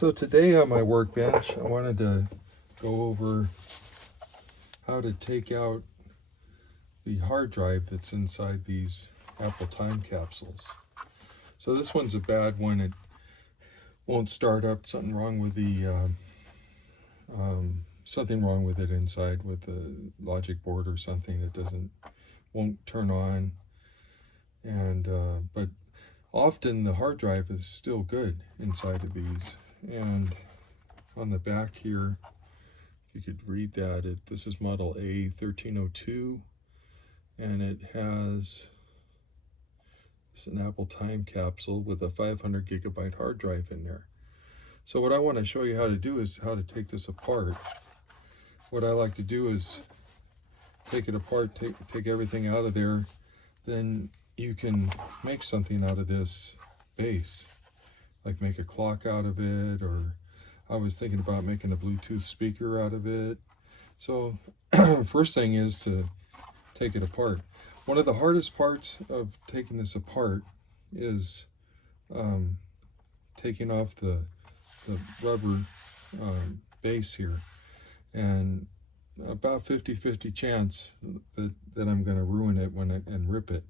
So today on my workbench, I wanted to go over how to take out the hard drive that's inside these Apple Time Capsules. So this one's a bad one. It won't start up. Something wrong with the something wrong with it inside with the logic board or something. It won't turn on. And but often the hard drive is still good inside of these. And on the back here, if you could read that, this is model A1302, and it has an Apple Time Capsule with a 500 gigabyte hard drive in there. So what I want to show you how to do is how to take this apart. What I like to do is take it apart, take everything out of there, then you can make something out of this base, like make a clock out of it, or I was thinking about making a Bluetooth speaker out of it. So first thing is to take it apart. One of the hardest parts of taking this apart is taking off the rubber base here, and about 50-50 chance that I'm going to ruin it and rip it.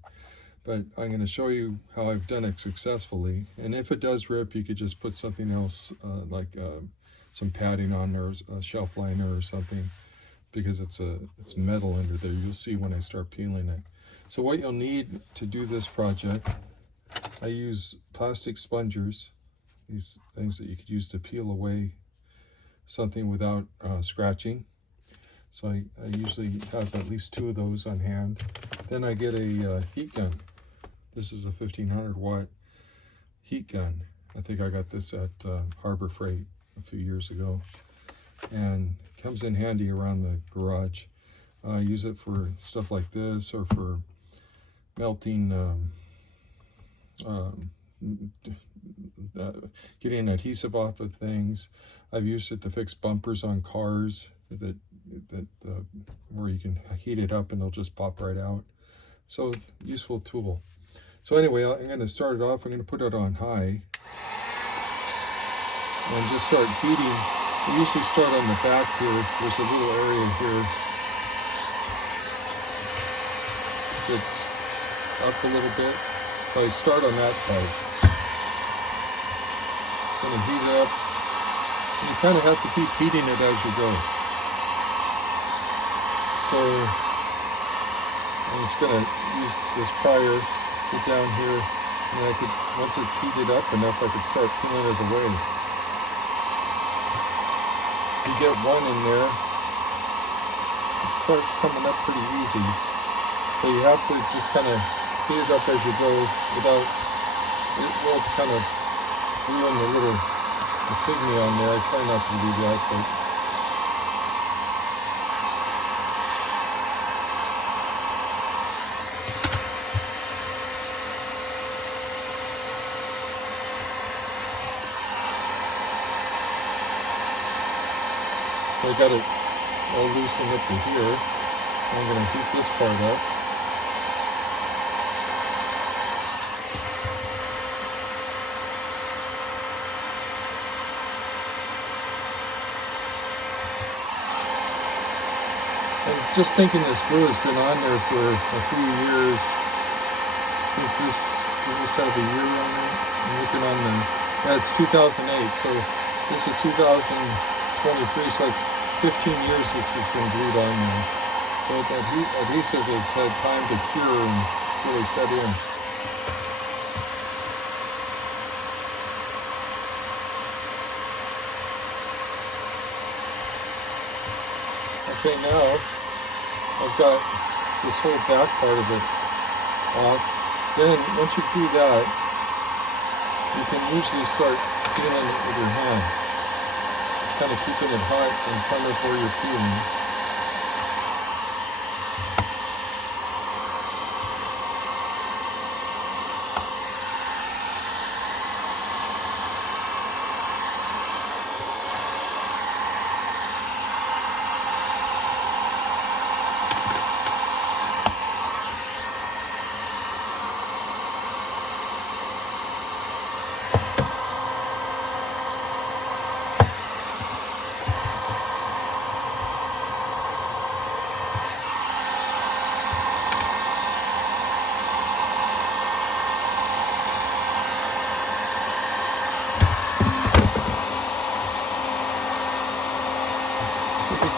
But I'm going to show you how I've done it successfully. And if it does rip, you could just put something else, like some padding on there, a shelf liner or something, because it's metal under there. You'll see when I start peeling it. So what you'll need to do this project, I use plastic spongers, these things that you could use to peel away something without scratching. So I usually have at least 2 of those on hand. Then I get a heat gun. This is a 1500 watt heat gun. I think I got this at Harbor Freight a few years ago, and it comes in handy around the garage. I use it for stuff like this, or for melting, getting adhesive off of things. I've used it to fix bumpers on cars where you can heat it up and it'll just pop right out. So useful tool. So anyway, I'm going to start it off. I'm going to put it on high and just start heating. I usually start on the back here. There's a little area here that's up a little bit. So I start on that side. It's going to heat it up. And you kind of have to keep heating it as you go. So I'm just going to use this prior, put down here, and once it's heated up enough, I could start peeling it away. You get one in there, it starts coming up pretty easy, but you have to just kind of heat it up as you go without, it will kind of ruin the little insignia on there. I try not to do that, but so I got it all loosened up to here. I'm going to heat this part up. And just thinking this glue has been on there for a few years. I think this has a year on it. I'm looking on it's 2008, so this is 2023, so like 15 years this has been glued on there. So that adhesive has had time to cure and really set in. Okay, now I've got this whole back part of it off. Then once you do that, you can usually start peeling it with your hand. Just kind of keeping it hot in front of where you're peeling.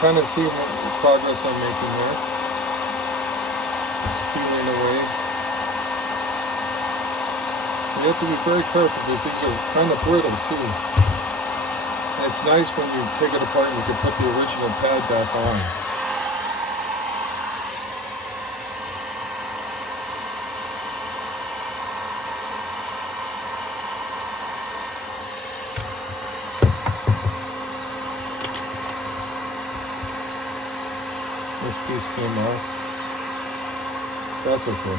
kind of see what progress I'm making there. It's peeling away. You have to be very careful because these are kind of brittle too. And it's nice when you take it apart and you can put the original pad back on. This piece came off. That's okay.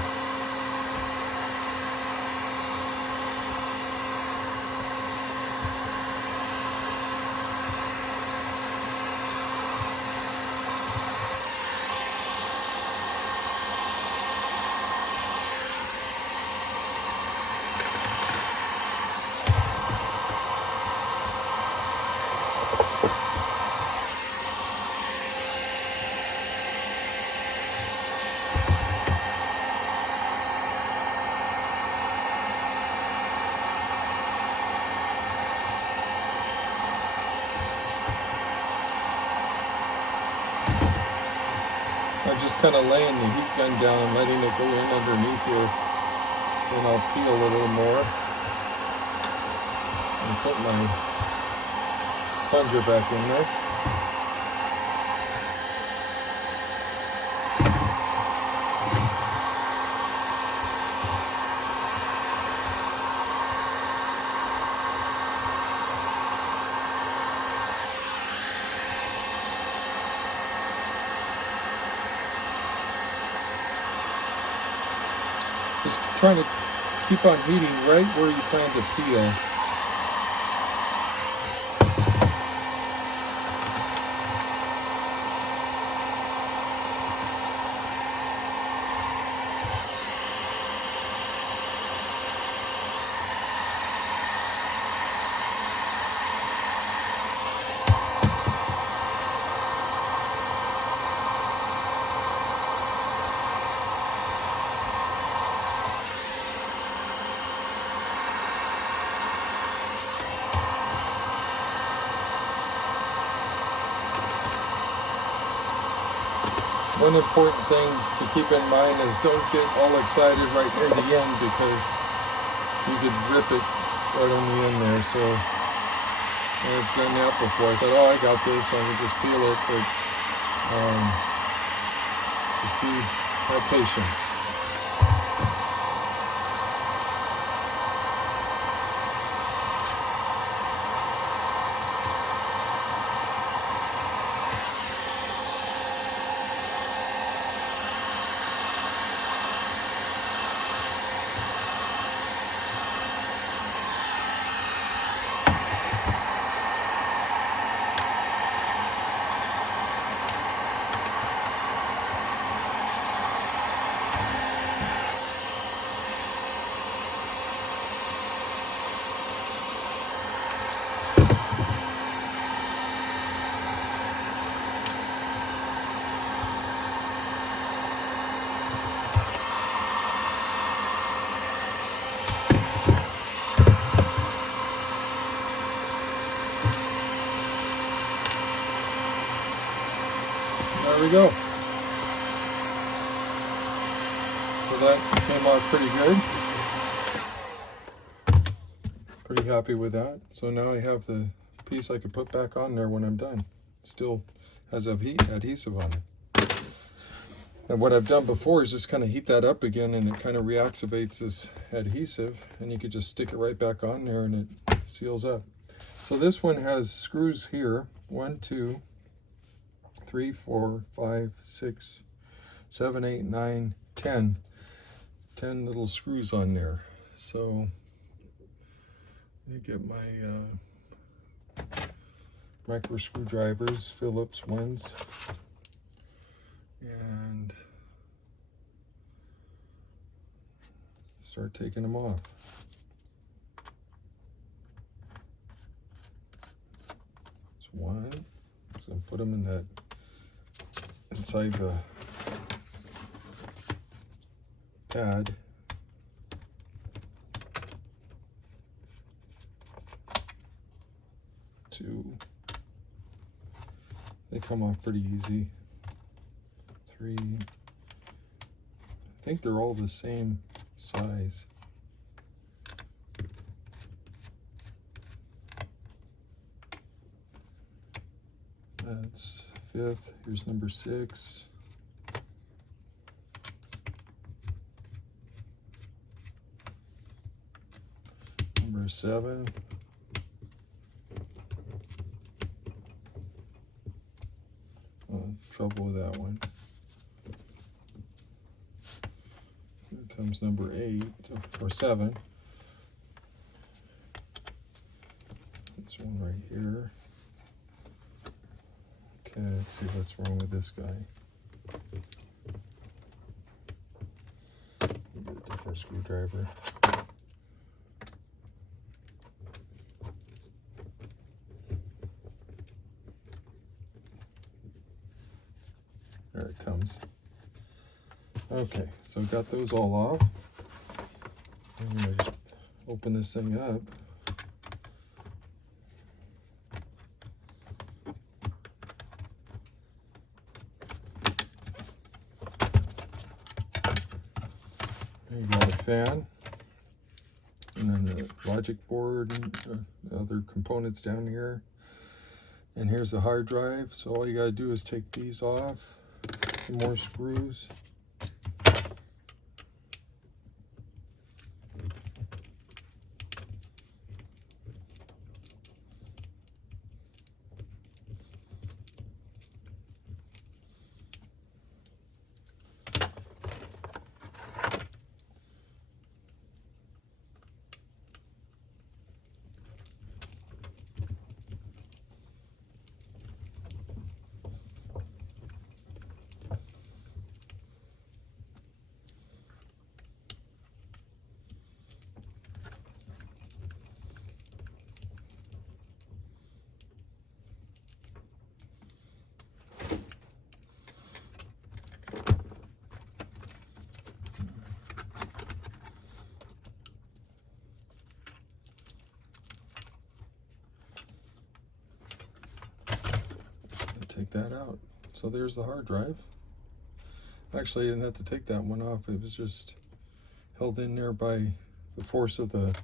I'm just kind of laying the heat gun down and letting it go in underneath here. Then I'll peel a little more and put my sponger back in there. Just trying to keep on heating right where you plan to peel. One important thing to keep in mind is don't get all excited right near the end because you could rip it right on the end there. So I've done that before. I thought, oh, I got this, I can just peel it, but have patience. There we go. So that came out pretty good. Pretty happy with that. So now I have the piece I can put back on there when I'm done. Still has adhesive on it. And what I've done before is just kind of heat that up again, and it kind of reactivates this adhesive, and you could just stick it right back on there and it seals up. So this one has screws here, 1, 2, 3, 4, 5, 6, 7, 8, 9, 10 little screws on there. So let me get my micro screwdrivers, Phillips ones, and start taking them off. That's one. So put them in that inside the pad. Two. They come off pretty easy. 3. I think they're all the same size. That's 5th. Here's number 6. Number 7. Trouble with that one. Here comes number 8 or 7. This one right here. Okay, let's see what's wrong with this guy. Get a different screwdriver. There it comes. Okay, so got those all off. I'm going to just open this thing up. There you got a fan, and then the logic board and other components down here. And here's the hard drive. So all you got to do is take these off. Some more screws. Take that out. So there's the hard drive. Actually, I didn't have to take that one off. It was just held in there by the force of the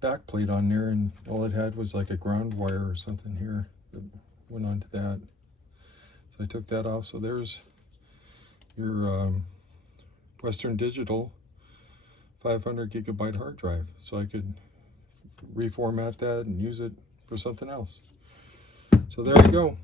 back plate on there, and all it had was like a ground wire or something here that went onto that. So I took that off. So there's your Western Digital 500 gigabyte hard drive. So I could reformat that and use it for something else. So there you go.